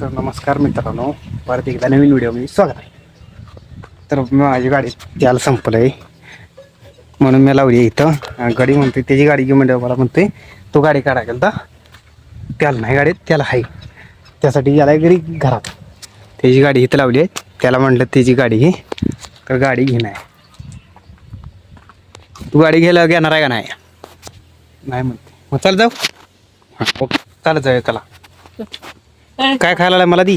तर नमस्कार मित्रांनो, परत एकदा नवीन व्हिडिओमध्ये स्वागत आहे. तर माझी गाडी त्याला संपलं आहे म्हणून मी लावली इथं. गाडी म्हणते त्याची गाडी घेऊन म्हणजे मला म्हणते तो गाडी काढा गेला तर त्याला नाही गाडीत त्याला आहे, त्यासाठी याला घरी घरात त्याची गाडी इथं लावली आहे. त्याला म्हटलं त्याची गाडी घे, तर गाडी घेणार आहे. तू गाडी घ्यायला घेणार आहे का नाही? नाही म्हणते. मग चाल जाऊ. हां ओके चालत जाऊया. चला काय खायला मला दी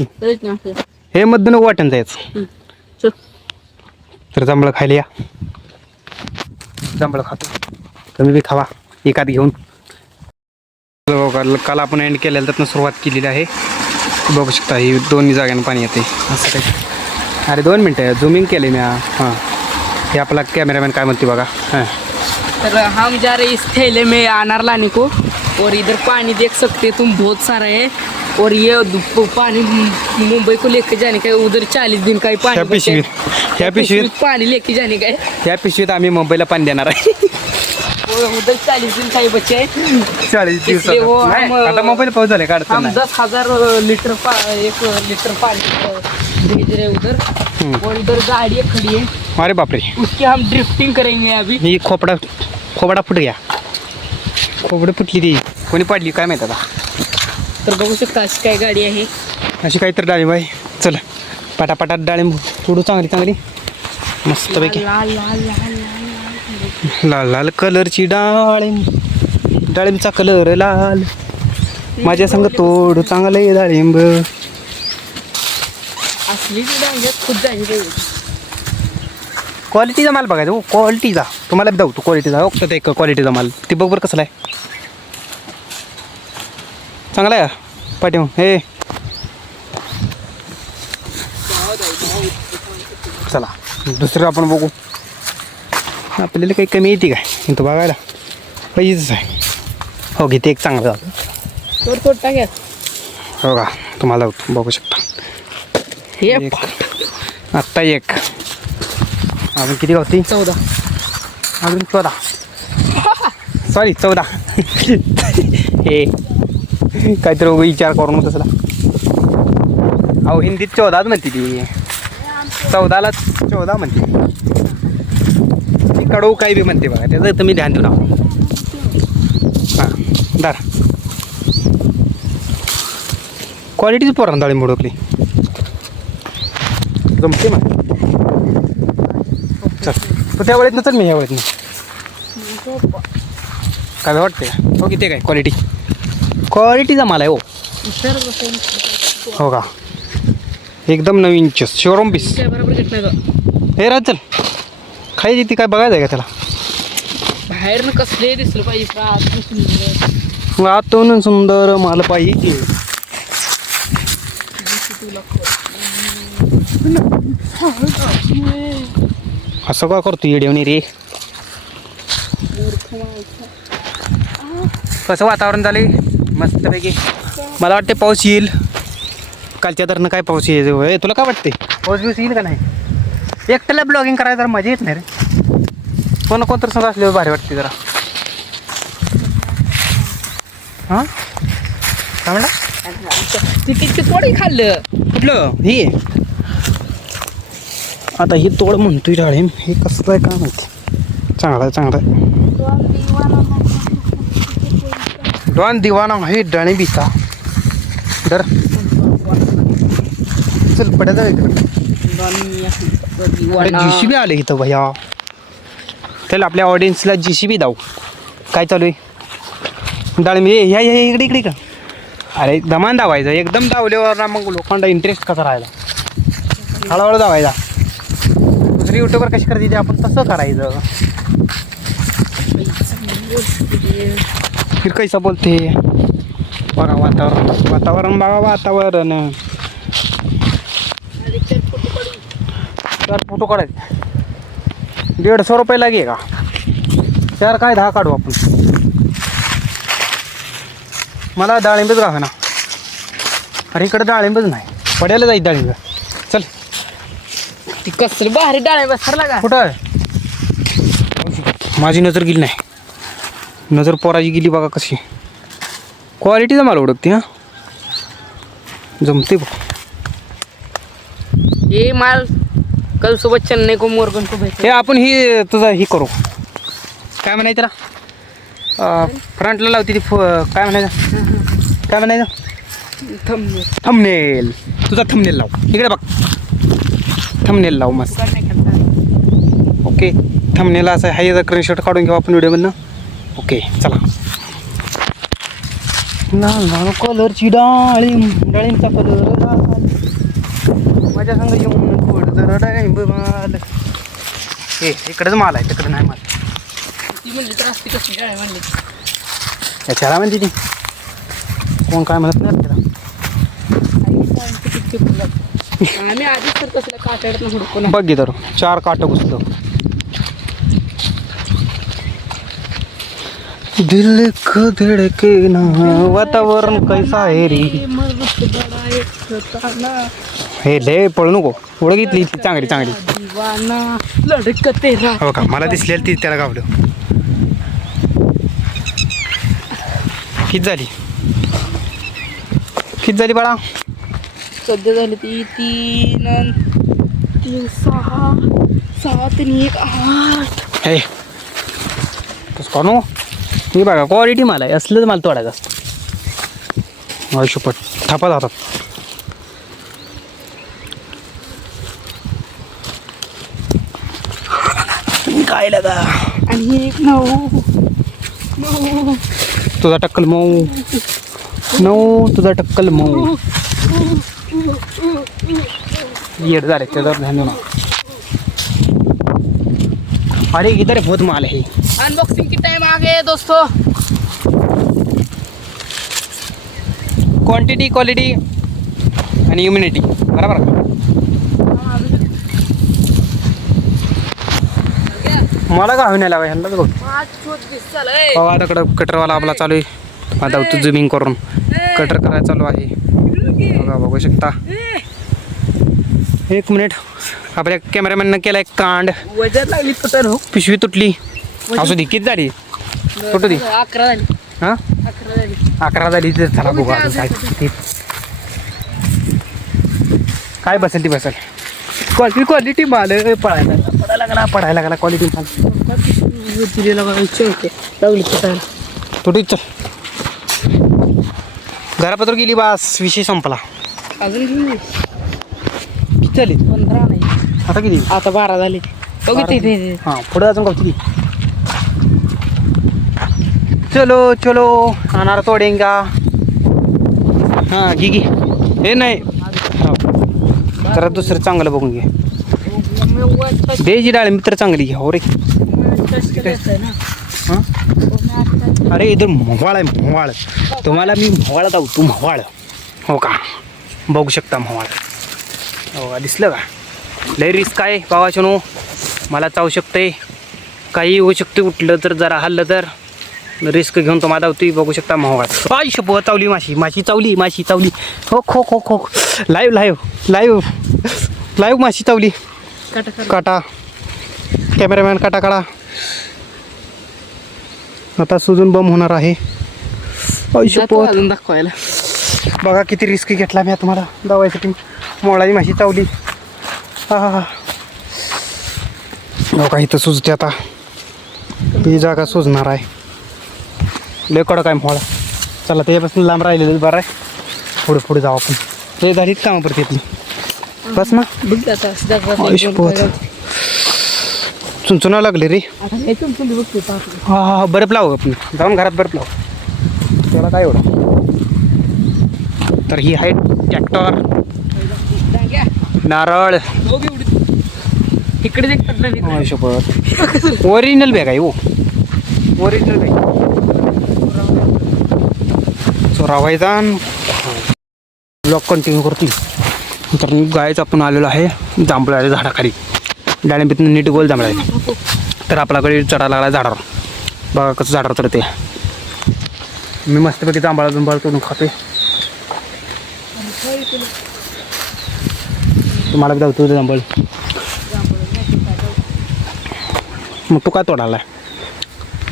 हे मधून वाटण जायचं. तर जांभळं खायला या. जांभळं खातो तुम्ही बी खावा एखाद घेऊन. काल आपण एंड केलेलं त्यातनं सुरुवात केलेली आहे. बघू शकता ही दोन्ही जाग्यानं पाणी येते असं काही. अरे 2 मिनटं झूमिंग केले मी. हां हे आपला कॅमेरामॅन काय म्हणते बघा. हां तर हम जा रहे इस थैले में अनार लाने को, और इधर पानी देख सकते तुम बहुत सारा है, और ये पानी मुंबई को लेके जाने का है. उधर 40 दिन का ही पानी बचा है. ह्या पिशवीत पानी लेके जाने का है. ह्या पिशवीत आम्ही मुंबईला पाणी देणार आहे. उधर 40 दिन का ही बचे है. 40 इसलिए वो दिवस हम आता मुंबईला पाऊस झाले काढतो हम 10,000 लीटर 1 लीटर पानी भेज रहे उधर. और इधर गाड़ी खड़ी है. अरे बापरे, उसकी हम ड्रिफ्टिंग करेंगे अभी. ही खोपडा फुट गया. खोपडं फुटली ती कोणी पाडली काय माहिती आता. तर बघू शकता अशी काय गाडी आहे. अशी काहीतरी डाळिंब आहे. चला पटापटात डाळिंब थोडं चांगली मस्तपैकी लाल लाल लाल लाल लाल लाल कलरची डाळिंब. डाळिंबचा कलर लाल. माझ्या संग तोड चांगलं आहे डाळिंब. असली डाळी खूप जायची. क्वालिटीचा माल बघायचा. हो क्वालिटीचा तुम्हाला जाऊ तू क्वालिटीचा बघतो ते क्वालिटीचा माल ती बघ बरं कसला आहे. चांगला आहे पाठीमा हे. चला दुसरं आपण बघू. आपल्याला काही कमी येते काय इथं बघायला पाहिजेच आहे. हो घेते एक चांगलं जातं. तोड टाक्या हो का तुम्हाला बघू शकता. एक आत्ता एक अजून किती गावती? 14. अजून 14 सॉरी 14. हे काहीतरी विचार करून तसला. अहो हिंदीत 14च म्हणते ती. 14ला 14 म्हणते. ती कडवू काही बी म्हणते बघा, त्याचं तुम्ही ध्यान देऊ ना. हां दार क्वालिटीच पोरांना डाळी मोडकली जमते मग. चल तू त्या वेळेत नसेल मी ह्या वेळेत नाही काय वाटते का? हो किती काय क्वालिटीचा माल आहे. हो का एकदम नवीन शोरूम पीस. बरोबर घेतलं का हे राज चल खायची ती काय बघायचं आहे का त्याला. बाहेरनं कसले दिसलं पाहिजे. मग आतून सुंदर माल पाहिजे. असं का करतो येड्यावनी रे. कसं वातावरण झाले मस्तपैकी. मला वाटते पाऊस येईल. कालच्या धरणं काय पाऊस येईल. तुला काय वाटते पाऊस बिऊस येईल का नाही? एकट्याला ब्लॉगिंग करायला जरा मजा येत नाही रे. कोणतर संग असल्यावर भारी वाटते जरा. हां काय म्हणा तिथे थोडी खाल्लं कुठलं हे. आता ही तोड म्हणतोय डाळिंब. हे कसं आहे काय माहिती. चांगला आहे. डॉन दिवाना आहे डाळिंबीचा. दर चल पड्या जाऊ इकडं. JCB आले इथं भैया. त्याला आपल्या ऑडियन्सला JCB दाऊ. काय चालू आहे डाळिंब. या इकडे का. अरे दमान दावायचं एकदम दावल्यावर ना मग लोकांना इंटरेस्ट कसा राहायला. हळूहळू दावायचा. दुसरी युट्यूबर कशी करते ते आपण तसं करायचं. फिर कैसा बोलते बघा वातावरण बघा वातावरण. 4 फोटो काढायचे 150 रुपये लागे का. 4 काय 10 काढू आपण. मला डाळिंबच गाव ना. अरे इकडे डाळिंबच नाही. पड्याला जायचं डाळिंब. चल ती कसलं भारी डाळ बसरला का. कुठं आहे माझी नजर गेली नाही. नजर पोराची गेली बघा कशी. क्वालिटीचा माल ओळखते. हां जमते बघ. ये माल कल सोबत चेन्नई को मोरगन को भेट. हे आपण ही तुझा ही करू, काय म्हणायचं त्याला, फ्रंटला लावते ती काय म्हणायचं, काय म्हणायचं, थंबनेल. तुझा थंबनेल लाव, इकडे बघ, थंबनेल लाव मस्त. ओके, थंबनेल असं हाय, स्क्रीनशॉट काढून घेऊ आपण व्हिडिओमधनं. ओके चला. लाल लाल कलरची डाळींचा कलर लाल, माझ्या संग येऊन गोड जरा डाळिंब माल. हे इकडेच माल आहे, तिकडे नाही माल. ती म्हणली तर असती कसली काय म्हणली. याच्याला म्हणते ती, कोण काय म्हणत नाही त्याला. आम्ही आधीच तर कसलं काटाड्यात हुडकून बघ गी तर 4 काट घुसतो. दिल को धड़के ना, वातावरण कैसा आहे रे. हे लय पळू नको, ओळख घेतली चांगली चांगली. लडक तेरा. हो का, मला दिसलेली ती त्याला गावलं. किती झाली बाळा. सध्या झाली ती 3 6 7 आणि 1 8. हे तसं करू मी बघा, क्वालिटी मला आहे, असलं मला तोडायचं असतं. आयुष्यपट थापा जातात. काय लगा आणि 1 9 तुझा टक्कल मऊ, 9 तुझा टक्कल मऊ. येड झाले त्याच्यावर ध्यान देऊ. अरे इधर बहुत माल है. अनबॉक्सिंग की टाइम आ गए दोस्तों. क्वांटिटी, क्वालिटी आणि ह्युमिनिटी बरोबर. मला का हवी लावा ह्यांना बघ. बाबा आता कडं कटरवाला आपला चालू आहे. आता तू झुमिंग करून कटर करायला चालू आहे. बघा बघू शकता. 1 मिनिट. आपल्या कॅमेरामॅननं केला एक कांड. वजन लागली तुटर हो. पिशवी तुटली. असू दे, किती झाली कुठं ती. 11 झाली. हां 11 झाली. 11 झाली तर चला बघू अजून काय ती. काय बसेल ती बसेल. क्वालिटी माल पडायला लागला क्वालिटी माल. लागली तुटायला. तुटीच चल. घरापत्र गेली बास, विषय संपला. अजून किती झाली. 15 नाही आता किती. आता 12 झाली. बघितली. हां पुढे अजून किती. चलो चलो अनार तोडेंगा. हां घे हे नाही जरा दुसरं चांगलं बघून घे. द्यायची डाळ मित्र चांगली घ्या. हो रे. हां अरे इधर म्होवाळ आहे, म्होवाळ. तुम्हाला मी म्होवाळ दावतो, म्होवाळ. हो का, बघू शकता म्होवाळ. हो का, दिसलं का. लय रिस्क आहे भावाचनो. मला चावू शकते, काही होऊ शकते. उठलं तर जरा हल्लं तर रिस्क घेऊन तुम्हाला दावतो. बघू शकता म्होवाळ. आई शपथ चावली माशी चावली. हो खो खो खो. लाईव्ह माशी चावली. काटा कॅमेरामॅन काटा काढा. आता सुजून बम होणार आहे. अजून दाखवायला बघा किती रिस्क घेतला मी तुम्हाला दावायसाठी. मोळाची माशी चावली. हा हो का, इथं सुजते आता. ही जागा सुजणार आहे. लय कडक आहे मोळा. चला त्याच्यापासून लांब राहिलेलं बरं आहे. पुढे जाऊ आपण. ते झालीच कामं पडते आपली. बस ना. चुंचुना लागले रे. हा बर्फ लावू आपण जाऊन घरात. बर्फ लावू त्याला काय एवढं. तर ही आहे ट्रॅक्टर. नारळ इकडे ओरिजिनल बॅग आहे. हो ओरिजिनल बॅग. चोरावायचा ब्लॉग कंटिन्यू करतील. तर गायच आपण आलेलो आहे जांभळाच्या झाडाखाली. डाळिंबीतनं नीट गोल जांभळा आहे. तर आपल्याकडे चढायला लागला झाडावर. बघा कसं झाडावर चढते. मी मस्तपैकी जांभळा तोडून खाते. तुम्हाला जाऊ जांभळ. मग तू काय तोडायला.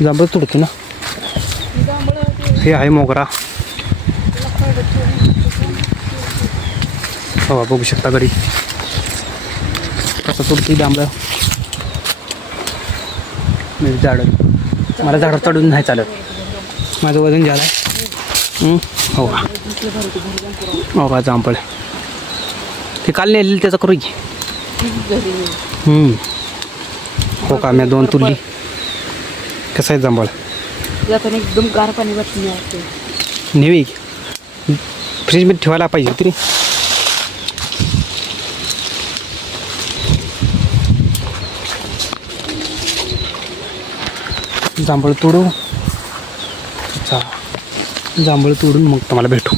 जांभळ तोडते ना. हे आहे मोगरा. हो बघू शकता गडी कसं तुडकी डांबलं. मी झाडं मला झाडं चढून नाही चालत, माझं वजन झालं आहे. हो हो का जांभळ ते काल नेलेलं त्याचं करू की. हो का मी 2 तुरली. कसं आहे जांभळ जाताना एकदम गार पाणी वाटून असते. नेवी फ्रीजमध्ये ठेवायला पाहिजे तरी. जांभळ तोडू जांभळ तोडून मग तुम्हाला भेटू.